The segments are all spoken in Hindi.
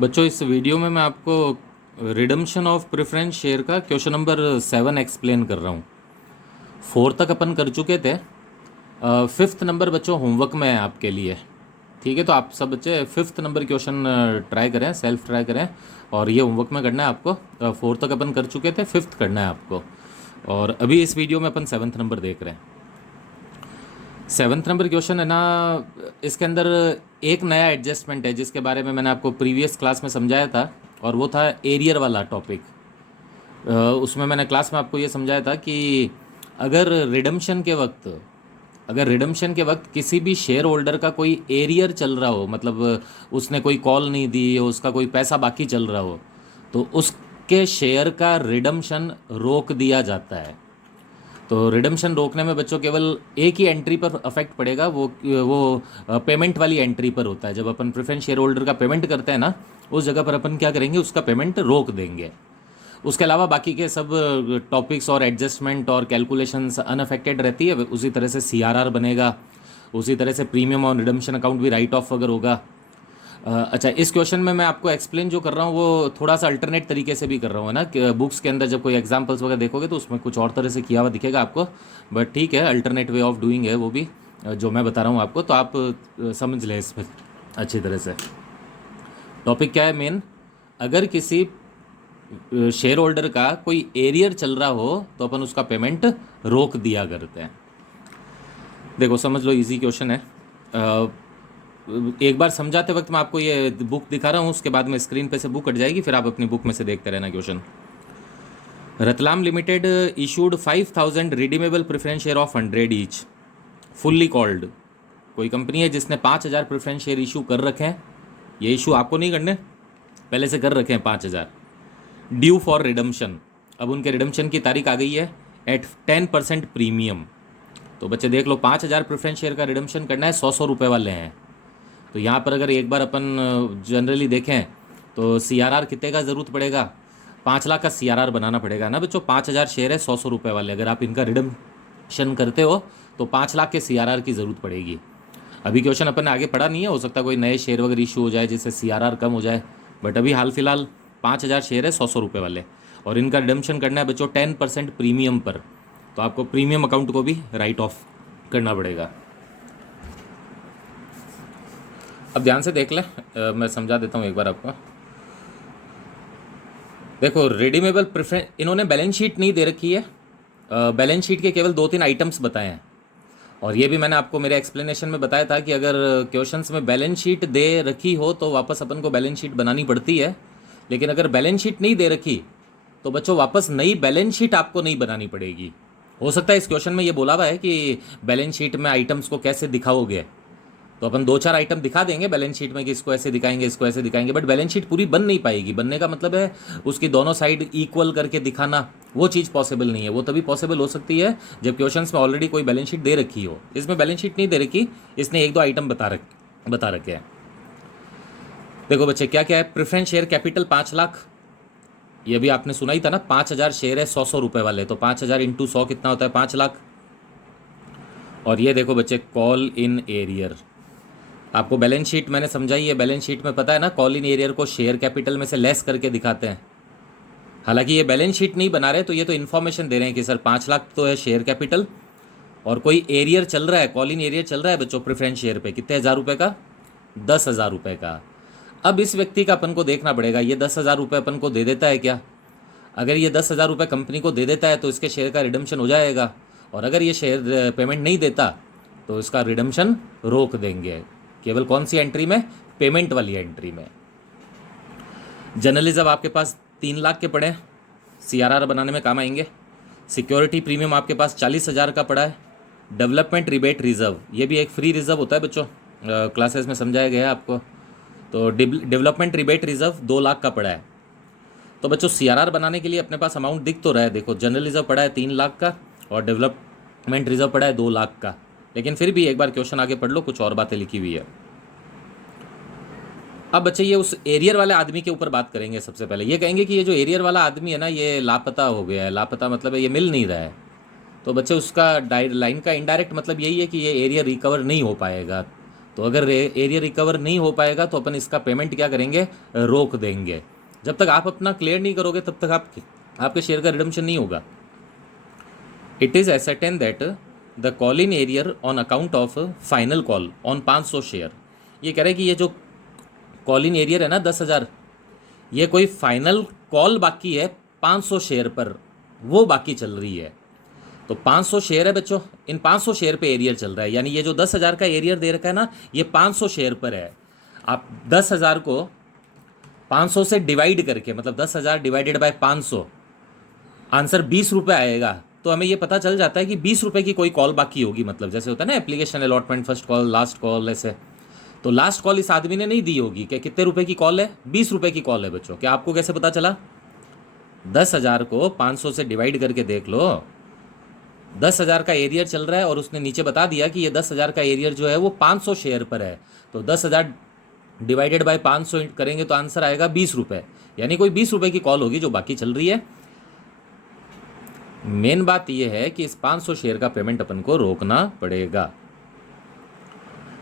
बच्चों इस वीडियो में मैं आपको रिडम्पशन ऑफ प्रेफरेंस शेयर का क्वेश्चन नंबर 7 एक्सप्लेन कर रहा हूँ। 4 तक अपन कर चुके थे। 5th नंबर बच्चों होमवर्क में है आपके लिए। ठीक है, तो आप सब बच्चे 5th नंबर क्वेश्चन ट्राई करें, सेल्फ ट्राई करें, और ये होमवर्क में करना है आपको। 4 तक अपन कर चुके थे, 5th करना है आपको। और अभी इस वीडियो में अपन 7th नंबर देख रहे हैं। 7th नंबर क्वेश्चन है ना, इसके अंदर एक नया एडजस्टमेंट है जिसके बारे में मैंने आपको प्रीवियस क्लास में समझाया था, और वो था एरियर वाला टॉपिक। उसमें मैंने क्लास में आपको ये समझाया था कि अगर रिडम्पशन के वक्त किसी भी शेयर होल्डर का कोई एरियर चल रहा हो, मतलब उसने कोई कॉल नहीं दी हो, उसका कोई पैसा बाकी चल रहा हो, तो उसके शेयर का रिडम्पशन रोक दिया जाता है। तो रिडम्पशन रोकने में बच्चों केवल एक ही एंट्री पर अफेक्ट पड़ेगा, वो पेमेंट वाली एंट्री पर होता है। जब अपन प्रेफरेंस शेयर होल्डर का पेमेंट करते हैं ना, उस जगह पर अपन क्या करेंगे, उसका पेमेंट रोक देंगे। उसके अलावा बाकी के सब टॉपिक्स और एडजस्टमेंट और कैलकुलेशंस अनअफेक्टेड रहती है। उसी तरह से सीआरआर बनेगा, उसी तरह से प्रीमियम और रिडम्पशन अकाउंट भी राइट ऑफ अगर होगा। अच्छा, इस क्वेश्चन में मैं आपको एक्सप्लेन जो कर रहा हूँ वो थोड़ा सा अल्टरनेट तरीके से भी कर रहा हूँ ना, कि बुक्स के अंदर जब कोई एग्जांपल्स वगैरह देखोगे तो उसमें कुछ और तरह से किया हुआ दिखेगा आपको, बट ठीक है, अल्टरनेट वे ऑफ डूइंग है वो भी, जो मैं बता रहा हूँ आपको, तो आप समझ लें इसमें अच्छी तरह से। टॉपिक क्या है मेन, अगर किसी शेयर होल्डर का कोई एरियर चल रहा हो तो अपन उसका पेमेंट रोक दिया करते हैं। देखो समझ लो, इजी क्वेश्चन है। एक बार समझाते वक्त मैं आपको ये बुक दिखा रहा हूँ, उसके बाद में स्क्रीन पे से बुक कट जाएगी, फिर आप अपनी बुक में से देखते रहना question. Ratlam limited issued 5000 redeemable preference share of 100 each, fully called. कोई कंपनी है जिसने 5000 प्रेफरेंस शेयर इशू कर रखे हैं। ये इशू आपको नहीं करने, पहले से कर रखे हैं 5000, ड्यू फॉर रिडम्पशन। अब उनके रिडम्पशन की तारीख आ गई है एट 10% प्रीमियम। तो बच्चे देख लो, 5000 प्रेफरेंस शेयर का रिडम्पशन करना है, 100 रुपये वाले हैं। तो यहाँ पर अगर एक बार अपन जनरली देखें तो सीआरआर कितने का ज़रूरत पड़ेगा, 5 लाख का सीआरआर बनाना पड़ेगा ना बच्चों। 5000 शेयर है, 100 रुपये वाले, अगर आप इनका रिडम्पशन करते हो तो 5 लाख के सीआरआर की ज़रूरत पड़ेगी। अभी क्वेश्चन अपन ने आगे पढ़ा नहीं है, हो सकता है कोई नए शेयर वगैरह इशू हो जाए जिससे सीआरआर कम हो जाए, बट अभी हाल फिलहाल 5000 शेयर है, 100 रुपये वाले, और इनका रिडम्पशन करना है बच्चों 10% प्रीमियम पर। तो आपको प्रीमियम अकाउंट को भी राइट ऑफ करना पड़ेगा। अब ध्यान से देख ले, मैं समझा देता हूँ एक बार आपको। देखो, रिडीमेबल प्रेफरेंस, इन्होंने बैलेंस शीट नहीं दे रखी है, बैलेंस शीट के केवल 2-3 आइटम्स बताए हैं। और ये भी मैंने आपको मेरे एक्सप्लेनेशन में बताया था कि अगर क्वेश्चंस में बैलेंस शीट दे रखी हो तो वापस अपन को बैलेंस शीट बनानी पड़ती है, लेकिन अगर बैलेंस शीट नहीं दे रखी तो बच्चों वापस नई बैलेंस शीट आपको नहीं बनानी पड़ेगी। हो सकता है इस क्वेश्चन में ये बोला हुआ है कि बैलेंस शीट में आइटम्स को कैसे दिखाओगे, तो अपन 2-4 आइटम दिखा देंगे बैलेंस शीट में कि इसको ऐसे दिखाएंगे, इसको ऐसे दिखाएंगे, बट बैलेंस शीट पूरी बन नहीं पाएगी। बनने का मतलब है उसकी दोनों साइड इक्वल करके दिखाना, वो चीज़ पॉसिबल नहीं है। वो तभी पॉसिबल हो सकती है जब क्वेश्चंस में ऑलरेडी कोई बैलेंस शीट दे रखी हो। इसमें बैलेंस शीट नहीं दे रखी, इसने 1-2 आइटम बता रखे हैं। देखो बच्चे, क्या क्या है, प्रेफरेंस शेयर कैपिटल 5 लाख, ये भी आपने सुना ही था ना, 5000 शेयर है, 100 रुपये वाले, तो 5000 इंटू 100 कितना होता है, 5 लाख। और ये देखो बच्चे, कॉल इन एरियर, आपको बैलेंस शीट मैंने समझाई है, बैलेंस शीट में पता है ना, कॉल इन एरियर को शेयर कैपिटल में से लेस करके दिखाते हैं। हालांकि ये बैलेंस शीट नहीं बना रहे, तो ये तो इन्फॉर्मेशन दे रहे हैं कि सर 5 लाख तो है शेयर कैपिटल, और कोई एरियर चल रहा है, कॉल इन एरियर चल रहा है बच्चों प्रेफरेंस शेयर पे, कितने हज़ार रुपये का, 10,000 रुपये का। अब इस व्यक्ति का अपन को देखना पड़ेगा, ये 10,000 रुपये अपन को दे देता है क्या। अगर ये 10,000 रुपये कंपनी को दे देता है तो इसके शेयर का रिडम्पशन हो जाएगा, और अगर ये शेयर पेमेंट नहीं देता तो इसका रिडम्पशन रोक देंगे। केवल कौन सी एंट्री में, पेमेंट वाली एंट्री में। जनरली जब आपके पास 3 लाख के पड़े, सीआरआर बनाने में काम आएंगे। सिक्योरिटी प्रीमियम आपके पास 40,000 का पड़ा है। डेवलपमेंट रिबेट रिजर्व, ये भी एक फ्री रिजर्व होता है बच्चों, क्लासेस में समझाया गया है आपको। तो डेवलपमेंट रिबेट रिजर्व 2 लाख का पड़ा है। तो बच्चों सीआरआर बनाने के लिए अपने पास अमाउंट दिख तो रहा है, देखो जनरल रिजर्व पड़ा है 3 लाख का और डेवलपमेंट रिजर्व पड़ा है 2 लाख का, लेकिन फिर भी एक बार क्वेश्चन आगे पढ़ लो, कुछ और बातें लिखी हुई है। अब बच्चे ये उस एरियर वाले आदमी के ऊपर बात करेंगे। सबसे पहले ये कहेंगे कि ये जो एरियर वाला आदमी है ना, ये लापता हो गया है। लापता मतलब है ये मिल नहीं रहा है। तो बच्चे उसका लाइन का इनडायरेक्ट मतलब यही है कि ये एरियर रिकवर नहीं हो पाएगा। तो अगर एरियर रिकवर नहीं हो पाएगा तो अपन इसका पेमेंट क्या करेंगे, रोक देंगे। जब तक आप अपना क्लियर नहीं करोगे तब तक आपके शेयर का रिडम्पशन नहीं होगा। It is ascertain that the call in arrear on account of final call on 500 share. ये कह रहे हैं कि ये जो कॉल इन एरियर है ना 10,000, ये कोई फाइनल कॉल बाकी है 500 शेयर पर, वो बाकी चल रही है। तो 500 शेयर है बच्चों, इन 500 शेयर पे एरियर चल रहा है, यानी ये जो 10,000 का एरियर दे रखा है ना, ये 500 शेयर पर है। आप 10,000 को 500 से डिवाइड करके, मतलब 10,000 डिवाइडेड बाय 500, आंसर 20 रुपये आएगा। तो हमें ये पता चल जाता है कि 20 रुपये की कोई कॉल बाकी होगी, मतलब जैसे होता है ना application allotment, first call, last call, ऐसे। तो लास्ट कॉल इस आदमी ने नहीं दी होगी कि कितने रुपए की कॉल है, 20 रुपये की कॉल है बच्चों। क्या आपको कैसे पता चला? 10,000 को 500 से डिवाइड करके देख लो, 10,000 का एरियर चल रहा है और उसने नीचे बता दिया कि ये 10,000 का एरियर जो है वो 500 शेयर पर है। तो 10,000 डिवाइडेड बाय 500 करेंगे तो आंसर आएगा 20 रुपये, यानी कोई 20 रुपये की कॉल होगी जो बाकी चल रही है। मेन बात यह है कि इस 500 शेयर का पेमेंट अपन को रोकना पड़ेगा।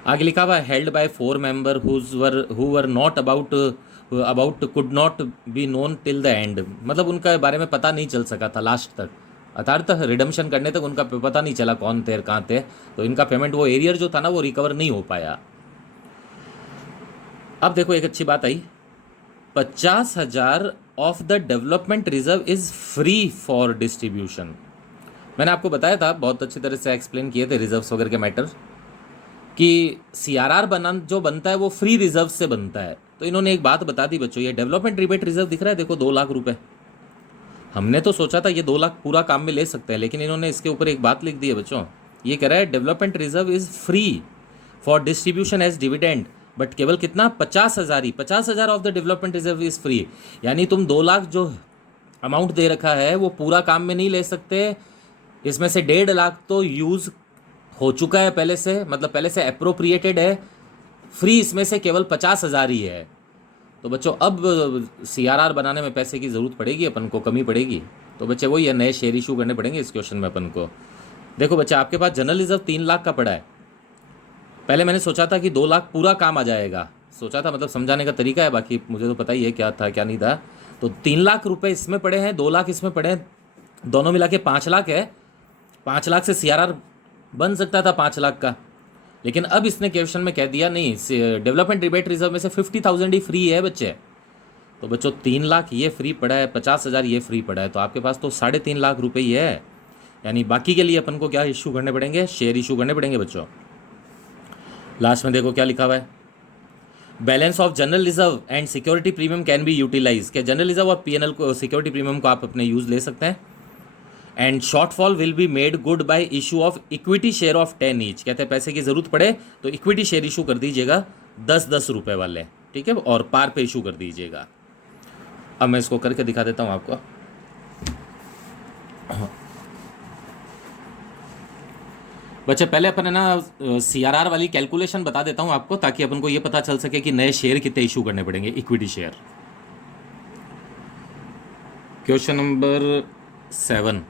आगे लिखा हुआ held by 4 member who were not about could not be known till the end, मतलब उनका बारे में पता नहीं चल सका था लास्ट तक, अर्थात रिडम्पशन करने तक उनका पता नहीं चला कौन थे कहाँ थे। तो इनका पेमेंट, वो एरियर जो था ना, वो रिकवर नहीं हो पाया। अब देखो एक अच्छी बात आई, 50,000 of the development reserve is free for distribution. मैंने आपको बताया था, बहुत अच्छी तरह से एक्सप्लेन किए थे रिजर्व्स वगैरह के मैटर, कि सीआरआर जो बनता है वो फ्री रिजर्व से बनता है। तो इन्होंने एक बात बता दी बच्चों, ये डेवलपमेंट रिबेट रिजर्व दिख रहा है, देखो 2 लाख रुपए। हमने तो सोचा था ये 2 लाख पूरा काम में ले सकते हैं, लेकिन इन्होंने इसके ऊपर एक बात लिख दी है बच्चों, ये कह रहा है development reserve is free for distribution as dividend, but केवल कितना, 50,000 ही, 50,000 of the development reserve is free. यानी तुम 2 लाख जो अमाउंट दे रखा है वो पूरा काम में नहीं ले सकते, इसमें से 1.5 लाख तो यूज़ हो चुका है पहले से, मतलब पहले से अप्रोप्रिएटेड है, फ्री इसमें से केवल 50,000 ही है। तो बच्चों अब सीआरआर बनाने में पैसे की ज़रूरत पड़ेगी, अपन को कमी पड़ेगी। तो बच्चे वही है, नए शेयर इशू करने पड़ेंगे इस क्वेश्चन में अपन को। देखो बच्चे, आपके पास जनरल रिजर्व 3 लाख का पड़ा है। पहले मैंने सोचा था कि 2 लाख पूरा काम आ जाएगा, सोचा था, मतलब समझाने का तरीका है, बाकी मुझे तो पता ही है क्या था क्या नहीं था। तो 3 लाख रुपए इसमें पड़े हैं, 2 लाख इसमें पड़े हैं, दोनों मिला के 5 लाख है। 5 लाख से सीआरआर बन सकता था 5 लाख का, लेकिन अब इसने क्वेश्चन में कह दिया नहीं, डेवलपमेंट रिबेट रिजर्व में से 50,000 ही फ्री है बच्चे। तो बच्चों 3 लाख ये फ्री पड़ा है, 50,000 ये फ्री पड़ा है, तो आपके पास तो 3.5 लाख रुपए ही है। यानी बाकी के लिए अपन को क्या इशू करने पड़ेंगे, शेयर इशू करने पड़ेंगे बच्चों। लास्ट में देखो क्या लिखा हुआ है, balance of general reserve and security premium can be utilize. क्या जनरल रिजर्व और पीएनएल को, सिक्योरिटी प्रीमियम को आप अपने यूज़ ले सकते हैं। And shortfall will be made good by issue of equity share of 10 each. कहते हैं पैसे की ज़रूरत पड़े तो इक्विटी शेयर इशू कर दीजिएगा 10-10 रुपये वाले, ठीक है, और पार पे इशू कर दीजिएगा। अब मैं इसको करके दिखा देता हूँ आपको। बच्चे पहले अपन है ना सीआरआर वाली कैलकुलेशन बता देता हूँ आपको, ताकि अपन को ये पता चल सके कि नए शेयर कितने इशू करने पड़ेंगे, इक्विटी शेयर। क्वेश्चन नंबर 7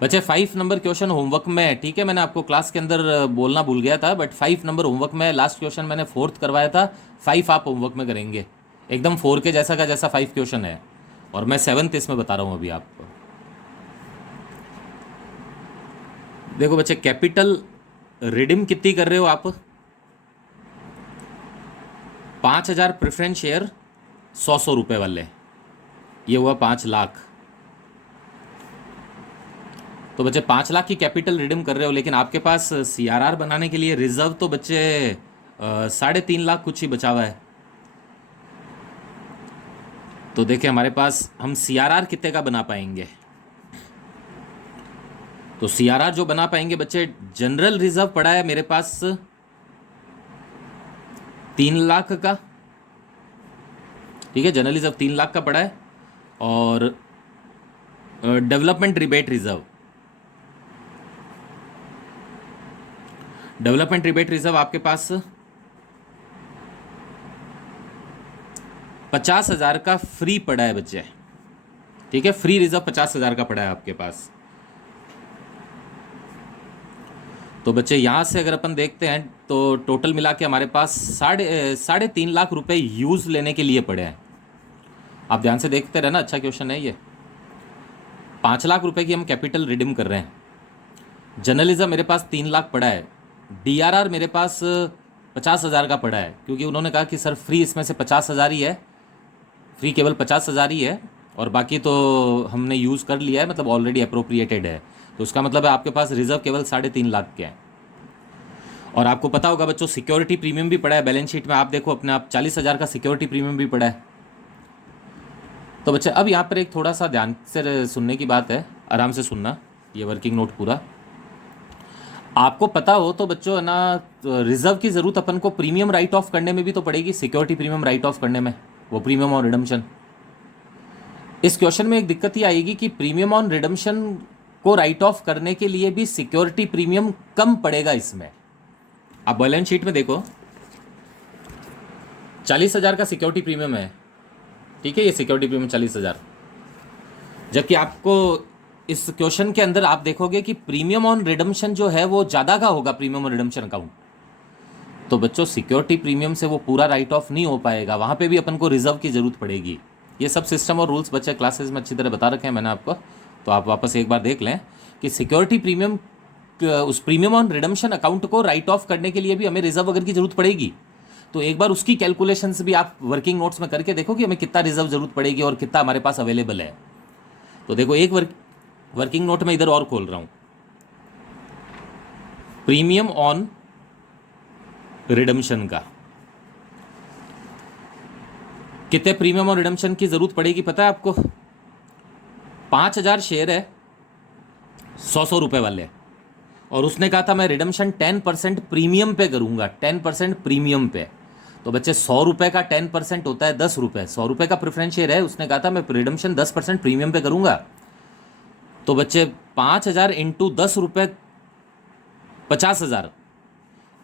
बच्चे, 5 नंबर क्वेश्चन होमवर्क में है, ठीक है, मैंने आपको क्लास के अंदर बोलना भूल गया था, बट 5 नंबर होमवर्क में। लास्ट क्वेश्चन मैंने 4th करवाया था, 5 आप होमवर्क में करेंगे, एकदम 4 के जैसा का जैसा 5 क्वेश्चन है, और मैं 7th इसमें बता रहा हूँ अभी आपको। देखो बच्चे, कैपिटल रिडीम कितनी कर रहे हो आप, 5,000 प्रेफरेंस शेयर 100 रुपये वाले, ये हुआ 5 लाख। तो बच्चे 5 लाख की कैपिटल रिडीम कर रहे हो, लेकिन आपके पास सीआरआर बनाने के लिए रिजर्व तो बच्चे 3.5 लाख कुछ ही बचा हुआ है। तो देखिए हमारे पास, हम सीआरआर कितने का बना पाएंगे, तो सीआरआर जो बना पाएंगे बच्चे, जनरल रिजर्व पड़ा है मेरे पास 3 लाख का, ठीक है, जनरल रिजर्व 3 लाख का पड़ा है, और development rebate reserve, development rebate reserve आपके पास 50,000 का फ्री पड़ा है बच्चे, ठीक है, फ्री रिजर्व 50,000 का पड़ा है आपके पास। तो बच्चे यहाँ से अगर अपन देखते हैं तो टोटल मिला के हमारे पास साढ़े 3 लाख रुपए यूज़ लेने के लिए पड़े हैं। आप ध्यान से देखते रहना, अच्छा क्वेश्चन है ये। 5 लाख रुपए की हम कैपिटल रिडीम कर रहे हैं। जर्नलिज्म मेरे पास 3 लाख पड़ा है। डीआरआर मेरे पास 50,000 का पड़ा है, क्योंकि उन्होंने कहा कि सर फ्री इसमें से 50,000 ही है, फ्री केवल 50,000 ही है और बाकी तो हमने यूज़ कर लिया है, मतलब ऑलरेडी अप्रोप्रिएटेड है। तो उसका मतलब है आपके पास रिजर्व केवल 3.5 लाख के हैं। और आपको पता होगा बच्चों, सिक्योरिटी प्रीमियम भी पड़ा है बैलेंस शीट में। आप देखो अपने आप 40,000 का सिक्योरिटी प्रीमियम भी पड़ा है। तो बच्चे अब यहाँ पर एक थोड़ा सा ध्यान से सुनने की बात है, आराम से सुनना ये वर्किंग नोट पूरा। आपको पता हो तो बच्चों है ना, रिजर्व की ज़रूरत अपन को प्रीमियम राइट ऑफ करने में भी तो पड़ेगी, सिक्योरिटी प्रीमियम राइट ऑफ करने में, वो प्रीमियम ऑन रिडम्पशन। इस क्वेश्चन में एक दिक्कत ये आएगी कि प्रीमियम ऑन रिडम्पशन को राइट ऑफ करने के लिए भी सिक्योरिटी प्रीमियम कम पड़ेगा इसमें। आप बैलेंस शीट में देखो, 40,000 का सिक्योरिटी प्रीमियम है, ठीक है, ये सिक्योरिटी प्रीमियम 40,000। जबकि आपको इस क्वेश्चन के अंदर आप देखोगे कि प्रीमियम ऑन रिडम्पशन जो है वो ज़्यादा का होगा, प्रीमियम ऑन रिडम्पशन अकाउंट। तो बच्चों सिक्योरिटी प्रीमियम से वो पूरा राइट ऑफ नहीं हो पाएगा, वहाँ पे भी अपन को रिजर्व की ज़रूरत पड़ेगी। ये सब सिस्टम और रूल्स बच्चे क्लासेस में अच्छी तरह बता रखे हैं मैंने आपको, तो आप वापस एक बार देख लें कि सिक्योरिटी प्रीमियम, उस प्रीमियम ऑन रिडम्पशन अकाउंट को राइट ऑफ करने के लिए भी हमें रिजर्व वगैरह की ज़रूरत पड़ेगी। तो एक बार उसकी कैलकुलेशंस भी आप वर्किंग नोट्स में करके देखो कि हमें कितना रिजर्व ज़रूरत पड़ेगी और कितना हमारे पास अवेलेबल है। तो देखो एक वर्किंग नोट में इधर और खोल रहा हूं, प्रीमियम ऑन रिडम्पशन का कितने प्रीमियम ऑन रिडम्पशन की जरूरत पड़ेगी पता है आपको? 5,000 शेयर है 100 रुपए वाले, और उसने कहा था मैं रिडम्पशन 10% प्रीमियम पे करूंगा, 10% प्रीमियम पे। तो बच्चे 100 रुपए का 10% होता है 10 रुपए, 100 रुपए का प्रेफरेंस शेयर है, उसने कहा था मैं रिडम्पशन 10% प्रीमियम पे करूंगा। तो बच्चे 5,000 इंटू 10 रुपये 50,000,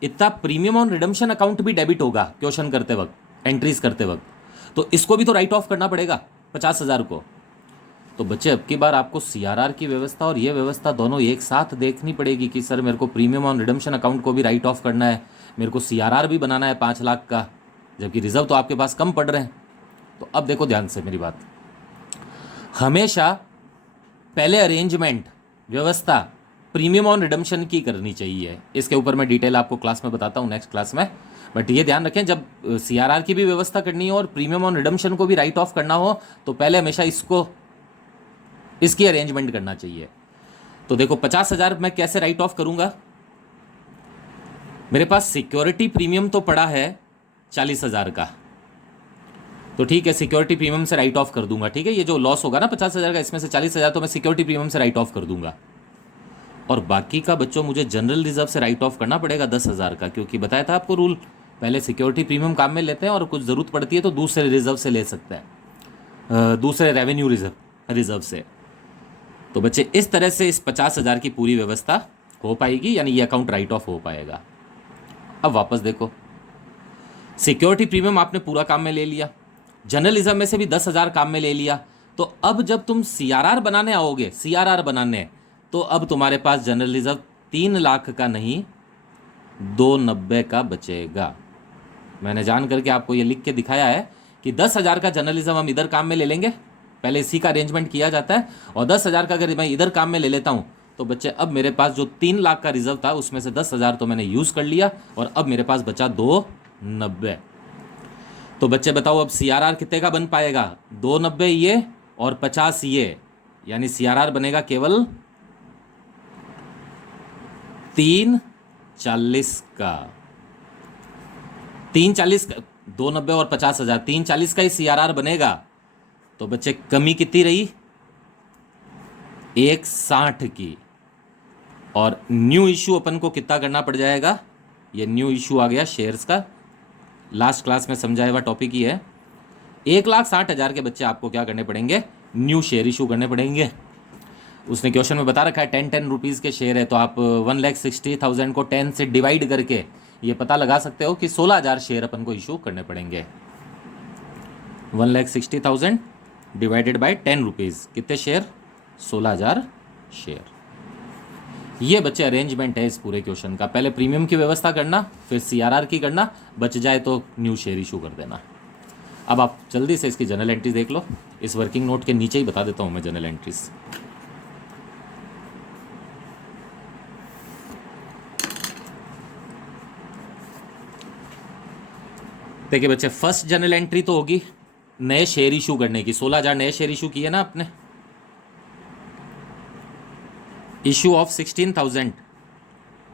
इतना प्रीमियम ऑन रिडम्पशन अकाउंट भी डेबिट होगा क्वेश्चन करते वक्त, एंट्रीज करते वक्त। तो इसको भी तो राइट ऑफ करना पड़ेगा 50,000 को। तो बच्चे अब की बार आपको सीआरआर की व्यवस्था और ये व्यवस्था दोनों एक साथ देखनी पड़ेगी कि सर मेरे को प्रीमियम ऑन रिडम्पशन अकाउंट को भी राइट ऑफ करना है, मेरे को सीआरआर भी बनाना है 5 लाख का, जबकि रिजर्व तो आपके पास कम पड़ रहे हैं। तो अब देखो ध्यान से मेरी बात, हमेशा पहले अरेंजमेंट व्यवस्था प्रीमियम ऑन रिडम्पशन की करनी चाहिए। इसके ऊपर मैं डिटेल आपको क्लास में बताता हूँ, नेक्स्ट क्लास में। बट ये ध्यान रखें, जब सीआरआर की भी व्यवस्था करनी हो और प्रीमियम ऑन रिडम्पशन को भी राइट ऑफ करना हो तो पहले हमेशा इसकी अरेंजमेंट करना चाहिए। तो देखो 50,000 मैं कैसे राइट ऑफ करूंगा? मेरे पास सिक्योरिटी प्रीमियम तो पड़ा है 40,000 का, तो ठीक है सिक्योरिटी प्रीमियम से राइट ऑफ कर दूंगा, ठीक है। ये जो लॉस होगा ना 50,000 का, इसमें से 40,000 तो मैं सिक्योरिटी प्रीमियम से राइट ऑफ कर दूंगा, और बाकी का बच्चों मुझे जनरल रिजर्व से राइट ऑफ करना पड़ेगा 10,000 का, क्योंकि बताया था आपको रूल, पहले सिक्योरिटी प्रीमियम काम में लेते हैं और कुछ ज़रूरत पड़ती है तो दूसरे रिजर्व से ले सकते हैं, दूसरे रेवेन्यू रिजर्व से। तो बच्चे इस तरह से इस 50,000 की पूरी व्यवस्था हो पाएगी, यानी ये अकाउंट राइट ऑफ हो पाएगा। अब वापस देखो, सिक्योरिटी प्रीमियम आपने पूरा काम में ले लिया, जर्नलिज्म में से भी 10,000 काम में ले लिया। तो अब जब तुम सीआरआर बनाने आओगे, सीआरआर बनाने, तो अब तुम्हारे पास जर्नलिज्म 3 लाख का नहीं 290 का बचेगा। मैंने जान करके आपको ये लिख के दिखाया है कि 10,000 का जर्नलिज्म हम इधर काम में ले लेंगे, पहले इसी का अरेंजमेंट किया जाता है, और 10,000 का अगर मैं इधर काम में ले लेता हूँ तो बच्चे अब मेरे पास जो 3 लाख का रिजर्व था उसमें से 10,000 तो मैंने यूज़ कर लिया, और अब मेरे पास बचा 290। तो बच्चे बताओ अब सीआरआर कितने का बन पाएगा? 290 ये और 50 ये, यानी सीआरआर बनेगा केवल 340 का। 340 का, 290 और 50,000, 340 का ही सीआरआर बनेगा। तो बच्चे कमी कितनी रही? 160 की। और न्यू इशू अपन को कितना करना पड़ जाएगा? ये न्यू इशू आ गया शेयर्स का, लास्ट क्लास में समझाया हुआ टॉपिक ही है। 1,60,000 के बच्चे आपको क्या करने पड़ेंगे? न्यू शेयर इशू करने पड़ेंगे। उसने क्वेश्चन में बता रखा है 10 रुपीज़ के शेयर है, तो आप 1,60,000 को 10 से डिवाइड करके ये पता लगा सकते हो कि 16,000 शेयर अपन को इशू करने पड़ेंगे। 1,60,000 डिवाइडेड बाय 10 रुपीज़, कितने शेयर? 16,000 शेयर। ये बच्चे अरेंजमेंट है इस पूरे क्वेश्चन का। पहले प्रीमियम की व्यवस्था करना, फिर सीआरआर की करना, बच जाए तो न्यू शेयर इशू कर देना। अब आप जल्दी से इसकी जनरल एंट्रीज देख लो। इस वर्किंग नोट के नीचे ही बता देता हूँ मैं जनरल एंट्रीज। देखिए बच्चे, फर्स्ट जनरल एंट्री तो होगी नए शेयर इशू करने की। 16,000 नए शेयर इशू किए ना आपने। Issue of 16,000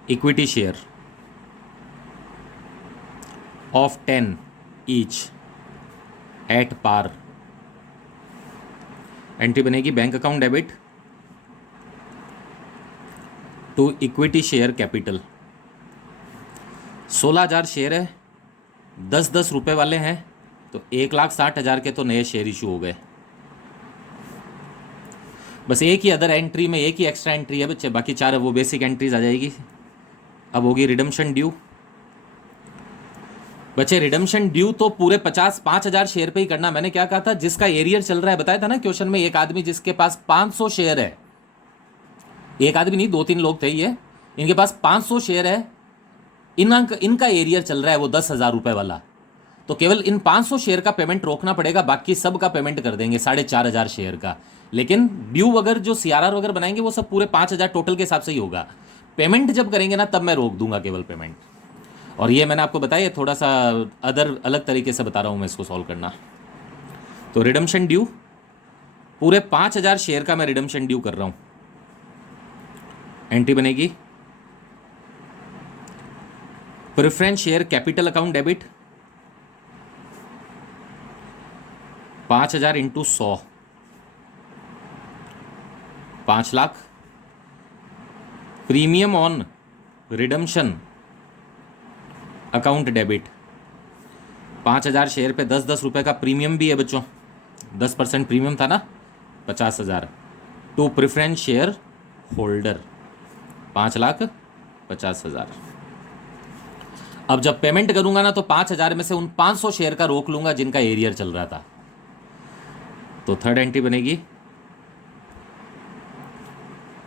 equity share of 10 each at par. Entry बनेगी bank account debit to equity share capital. 16,000 share है, 10-10 रुपये वाले हैं, तो 1,60,000 के तो नए शेयर इशू हो गए। बस एक ही अदर एंट्री में एक ही एक्स्ट्रा एंट्री है बच्चे, बाकी 4 वो बेसिक एंट्रीज आ जाएगी। अब होगी रिडम्पशन ड्यू। बच्चे रिडम्पशन ड्यू तो पूरे 5,000 शेयर पे ही करना। मैंने क्या कहा था, जिसका एरियर चल रहा है, बताया था ना क्वेश्चन में, एक आदमी जिसके पास 500 शेयर है, एक आदमी नहीं 2-3 लोग थे ये, इनके पास 500 शेयर है, इनका एरियर चल रहा है वो 10,000 रुपए वाला। तो केवल इन 500 शेयर का पेमेंट रोकना पड़ेगा, बाकी सब का पेमेंट कर देंगे 4,500 शेयर का। लेकिन ड्यू वगैरह जो सीआरआर वगैरह बनाएंगे वो सब पूरे 5,000 टोटल के हिसाब से ही होगा। पेमेंट जब करेंगे ना तब मैं रोक दूंगा केवल पेमेंट। और ये मैंने आपको बताया, थोड़ा सा अलग तरीके से बता रहा हूँ मैं इसको सॉल्व करना। तो रिडम्पशन ड्यू पूरे 5,000 शेयर का मैं रिडम्पशन ड्यू कर रहा हूँ। एंट्री बनेगी preference share capital account debit 5,000 into 100, 5 lakh. Premium on redemption account debit 5,000 share पे 10-10 रुपए का प्रीमियम भी है बच्चों, 10% प्रीमियम था ना, 50,000 टू प्रेफरेंस शेयर होल्डर 5,50,000। अब जब पेमेंट करूंगा ना तो 5,000 में से उन 500 शेयर का रोक लूंगा जिनका एरियर चल रहा था। तो थर्ड एंट्री बनेगी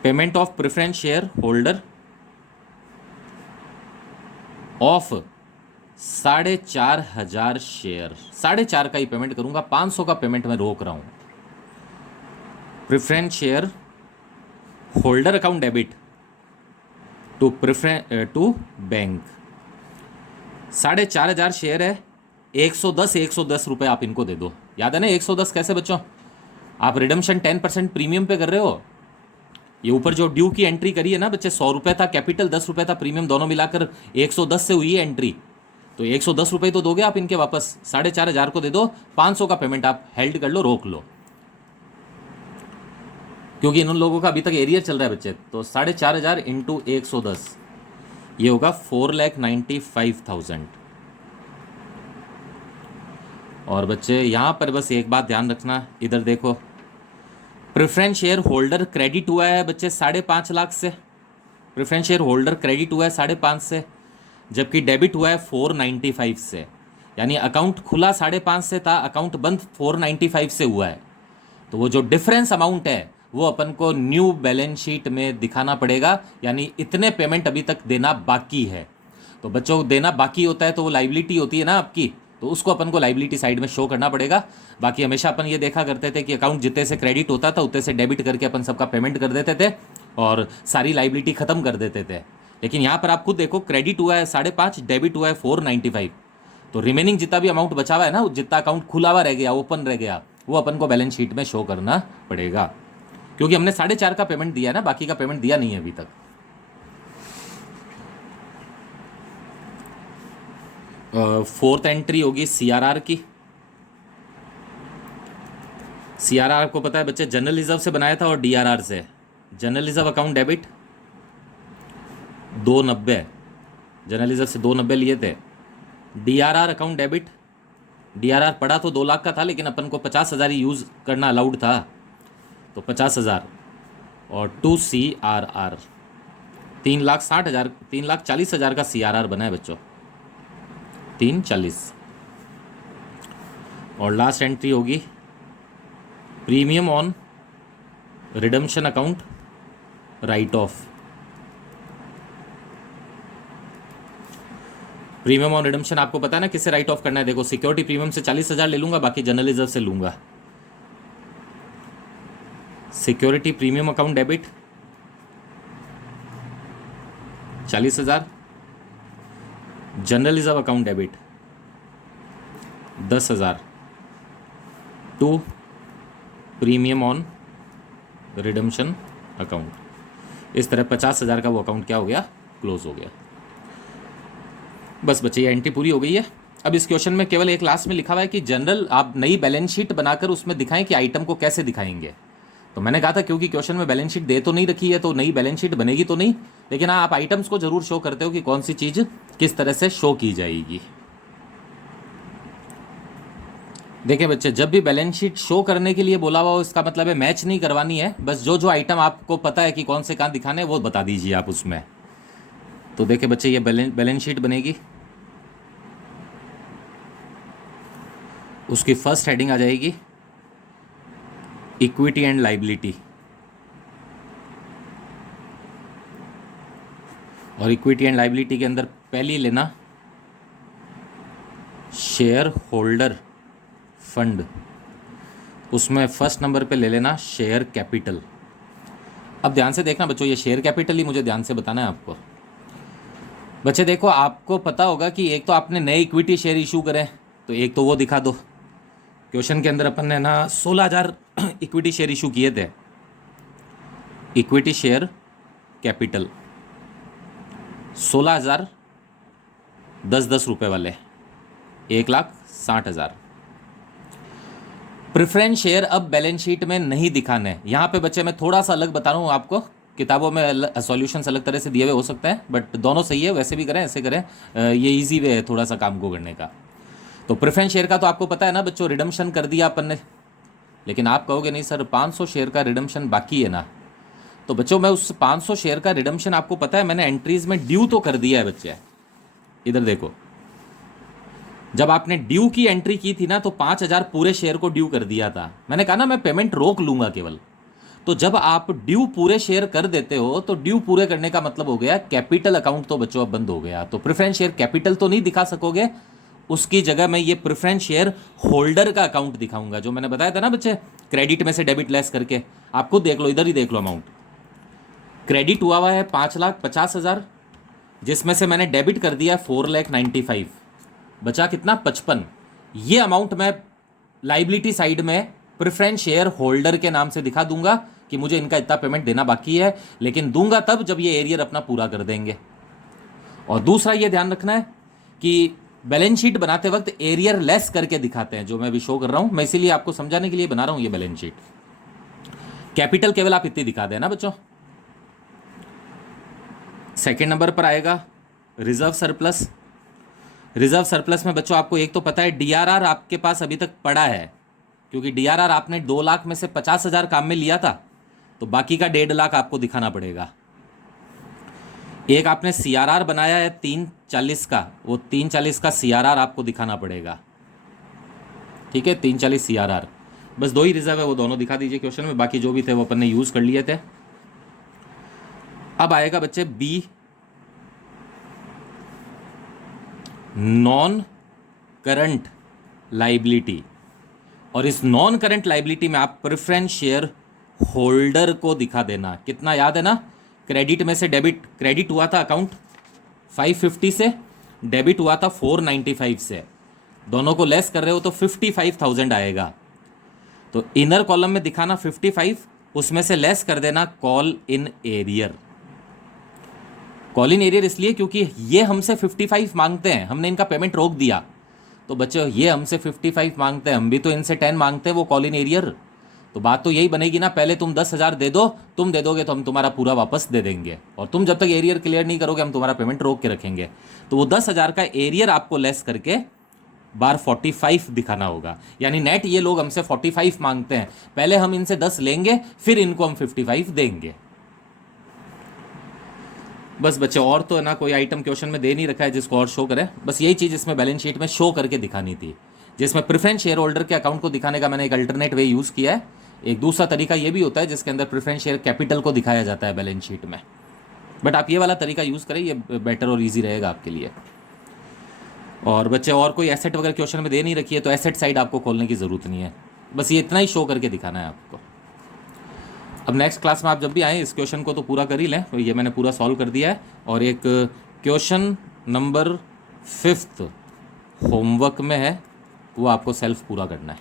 payment of preference share holder of 4,500 share. 4,500 का ही पेमेंट करूंगा, 500 का पेमेंट मैं रोक रहा हूं। Preference share holder account debit to bank. 4,500 share है, 110 रुपए आप इनको दे दो। याद है ना 110 कैसे बच्चों, आप रिडम्पशन 10% प्रीमियम पे कर रहे हो। ये ऊपर जो ड्यू की एंट्री करी है ना बच्चे, 100 रुपए था कैपिटल, 10 रुपए था प्रीमियम, दोनों मिलाकर 110 से हुई है एंट्री। तो 110 रुपए तो दोगे आप इनके वापस, 4,500 को दे दो, 500 का पेमेंट आप हेल्ड कर लो, रोक लो, क्योंकि इन लोगों का अभी तक एरियर चल रहा है बच्चे। तो 4,500 इंटू 110 ये होगा 4,95,000। और बच्चे यहाँ पर बस एक बात ध्यान रखना, इधर देखो, प्रेफरेंस शेयर होल्डर क्रेडिट हुआ है बच्चे 5.5 लाख से। प्रेफरेंस शेयर होल्डर क्रेडिट हुआ है 5.5 से, जबकि डेबिट हुआ है 495 से। यानी अकाउंट खुला 5.5 से था, अकाउंट बंद 495 से हुआ है। तो वो जो डिफरेंस अमाउंट है वो अपन को न्यू बैलेंस शीट में दिखाना पड़ेगा, यानी इतने पेमेंट अभी तक देना बाकी है। तो बच्चों देना बाकी होता है तो वो लाइबिलिटी होती है ना आपकी, तो उसको अपन को लाइबिलिटी साइड में शो करना पड़ेगा। बाकी हमेशा अपन ये देखा करते थे कि अकाउंट जितने से क्रेडिट होता था उतने से डेबिट करके अपन सबका पेमेंट कर देते थे और सारी लाइबिलिटी खत्म कर देते थे। लेकिन यहाँ पर आप खुद देखो, क्रेडिट हुआ है 5.5, डेबिट हुआ है 495, तो रिमेनिंग जितना भी अमाउंट बचा हुआ है ना, जितना अकाउंट खुला हुआ रह गया, ओपन रह गया, वो अपन को बैलेंस शीट में शो करना पड़ेगा, क्योंकि हमने 4.5 का पेमेंट दिया है ना, बाकी का पेमेंट दिया नहीं है अभी तक। फोर्थ एंट्री होगी सीआरआर की। सीआरआर आपको पता है बच्चे, जनरल रिजर्व से बनाया था और डीआरआर से। General reserve account debit 290, general reserve से 290 लिए थे। डीआरआर अकाउंट डेबिट, डीआरआर पड़ा तो 2 लाख का था, लेकिन अपन को 50,000 ही यूज़ करना अलाउड था, तो 50,000। और टू सीआरआर 3,60,000, 3,40,000 का सीआरआर बना है बच्चों, 340। और लास्ट एंट्री होगी premium on redemption account right of premium on redemption आपको पता है ना किससे राइट ऑफ करना है। देखो सिक्योरिटी प्रीमियम से 40,000 ले लूंगा, बाकी जनरल रिजर्व से लूंगा। Security premium account debit 40,000, general reserve account debit 10,000 to premium on redemption account. इस तरह 50,000 का वो अकाउंट क्या हो गया, क्लोज हो गया। बस बच्चे ये एंट्री पूरी हो गई है। अब इस क्वेश्चन में केवल एक लास्ट में लिखा हुआ है कि जनरल आप नई बैलेंस शीट बनाकर उसमें दिखाएं कि आइटम को कैसे दिखाएंगे। तो मैंने कहा था क्योंकि क्वेश्चन में बैलेंस शीट दे तो नहीं रखी है तो नई बैलेंस शीट बनेगी तो नहीं, लेकिन हाँ आप आइटम्स को जरूर शो करते हो कि कौन सी चीज किस तरह से शो की जाएगी। देखिए बच्चे, जब भी बैलेंस शीट शो करने के लिए बोला हुआ हो इसका मतलब है मैच नहीं करवानी है, बस जो जो आइटम आपको पता है कि कौन से कहाँ दिखाने हैं वो बता दीजिए आप उसमें। तो देखिए बच्चे, ये बैलेंस शीट बनेगी, उसकी फर्स्ट हेडिंग आ जाएगी इक्विटी एंड लाइबिलिटी, और इक्विटी एंड लाइबिलिटी के अंदर पहली लेना शेयर होल्डर फंड, उसमें फर्स्ट नंबर पे ले लेना शेयर कैपिटल। अब ध्यान से देखना बच्चों, ये शेयर कैपिटल ही मुझे ध्यान से बताना है आपको। बच्चे देखो, आपको पता होगा कि एक तो आपने नए इक्विटी शेयर इशू करें, तो एक तो वो दिखा दो। क्वेश्चन के अंदर अपन ने ना 16,000 इक्विटी शेयर इशू किए थे। इक्विटी शेयर कैपिटल 16,000, 10-10 रुपए वाले 1,60,000। प्रेफरेंस शेयर अब बैलेंस शीट में नहीं दिखाने। यहाँ पे बच्चे मैं थोड़ा सा अलग बता रहा हूँ आपको, किताबों में सॉल्यूशंस अलग तरह से दिए हुए हो सकते हैं, बट दोनों सही है, वैसे भी करें ऐसे करें, ये इजी वे है थोड़ा सा काम को करने का। तो प्रेफरेंस शेयर का तो आपको पता है ना बच्चों, रिडम्पशन कर दिया अपन ने, लेकिन आप कहोगे नहीं सर 500 शेयर का रिडम्पशन बाकी है ना। तो बच्चों मैं उस 500 शेयर का रिडम्पशन आपको पता है मैंने एंट्रीज में ड्यू तो कर दिया है बच्चे। इधर देखो, जब आपने ड्यू की एंट्री की थी ना तो 5,000 पूरे शेयर को ड्यू कर दिया था। मैंने कहा ना मैं पेमेंट रोक लूंगा केवल। तो जब आप ड्यू पूरे शेयर कर देते हो तो ड्यू पूरे करने का मतलब हो गया कैपिटल अकाउंट तो बच्चों अब बंद हो गया। तो प्रेफरेंस शेयर कैपिटल तो नहीं दिखा सकोगे, उसकी जगह मैं ये प्रेफरेंस शेयर होल्डर का अकाउंट दिखाऊंगा, जो मैंने बताया था ना बच्चे, क्रेडिट में से डेबिट लेस करके। आप खुद देख लो, इधर ही देख लो अमाउंट। क्रेडिट हुआ है 5,50,000, जिसमें से मैंने डेबिट कर दिया 4,95,000, बचा कितना 55। ये अमाउंट मैं लाइबिलिटी साइड में प्रेफरेंस शेयर होल्डर के नाम से दिखा दूंगा कि मुझे इनका इतना पेमेंट देना बाकी है, लेकिन दूंगा तब जब ये एरियर अपना पूरा कर देंगे। और दूसरा ये ध्यान रखना है कि बैलेंस शीट बनाते वक्त एरियर लेस करके दिखाते हैं, जो मैं भी शो कर रहा हूं, मैं इसीलिए आपको समझाने के लिए बना रहा हूं ये बैलेंस शीट। कैपिटल केवल आप इतनी दिखा देना बच्चों। सेकंड नंबर पर आएगा रिजर्व सरप्लस। रिजर्व सरप्लस में बच्चों आपको एक तो पता है डीआरआर आपके पास अभी तक पड़ा है, क्योंकि डीआरआर आपने 2 लाख में से 50,000 काम में लिया था, तो बाकी का 1.5 लाख आपको दिखाना पड़ेगा। एक आपने सीआरआर बनाया है 340 का, वो 340 का सीआरआर आपको दिखाना पड़ेगा। ठीक है, 340 सीआरआर। बस 2 ही रिजर्व है, वो दोनों दिखा दीजिए क्वेश्चन में, बाकी जो भी थे वो अपन ने यूज कर लिए थे। अब आएगा बच्चे बी, नॉन करंट लाइबिलिटी। और इस नॉन करंट लाइबिलिटी में आप प्रेफरेंस शेयर होल्डर को दिखा देना। कितना याद है ना, क्रेडिट में से डेबिट, क्रेडिट हुआ था अकाउंट 550 से, डेबिट हुआ था 495 से, दोनों को लेस कर रहे हो तो 55,000 आएगा। तो इनर कॉलम में दिखाना 55, उसमें से लेस कर देना call in arrear. Call in arrear इसलिए क्योंकि ये हमसे 55 मांगते हैं, हमने इनका पेमेंट रोक दिया, तो बच्चों ये हमसे 55 मांगते हैं, हम भी तो इनसे 10 मांगते हैं, वो कॉल इन एरियर। तो बात तो यही बनेगी ना, पहले तुम 10,000 दे दो, तुम दे दोगे तो हम तुम्हारा पूरा वापस दे देंगे, और तुम जब तक एरियर क्लियर नहीं करोगे हम तुम्हारा पेमेंट रोक के रखेंगे। तो वो 10,000 का एरियर आपको लेस करके बार 45 दिखाना होगा। यानी नेट ये लोग हमसे 45 मांगते हैं, पहले हम इनसे 10 लेंगे, फिर इनको हम 55 देंगे। बस बच्चे, और तो ना कोई आइटम क्वेश्चन में दे नहीं रखा है जिसको और शो करे, बस यही चीज़ इसमें बैलेंस शीट में शो करके दिखानी थी, जिसमें प्रेफरेंस शेयर होल्डर के अकाउंट को दिखाने का मैंने एक अल्टरनेट वे यूज़ किया है। एक दूसरा तरीका ये भी होता है जिसके अंदर प्रेफरेंस शेयर कैपिटल को दिखाया जाता है बैलेंस शीट में, बट आप ये वाला तरीका यूज़ करें, ये बेटर और ईजी रहेगा आपके लिए। और बच्चे और कोई एसेट वगैरह क्वेश्चन में दे नहीं रखी है तो एसेट साइड आपको खोलने की ज़रूरत नहीं है, बस ये इतना ही शो करके दिखाना है आपको। अब नेक्स्ट क्लास में आप जब भी आएँ इस क्वेश्चन को तो पूरा कर ही लें, तो ये मैंने पूरा सॉल्व कर दिया है। और एक क्वेश्चन नंबर 5 होमवर्क में है, वो आपको सेल्फ पूरा करना है।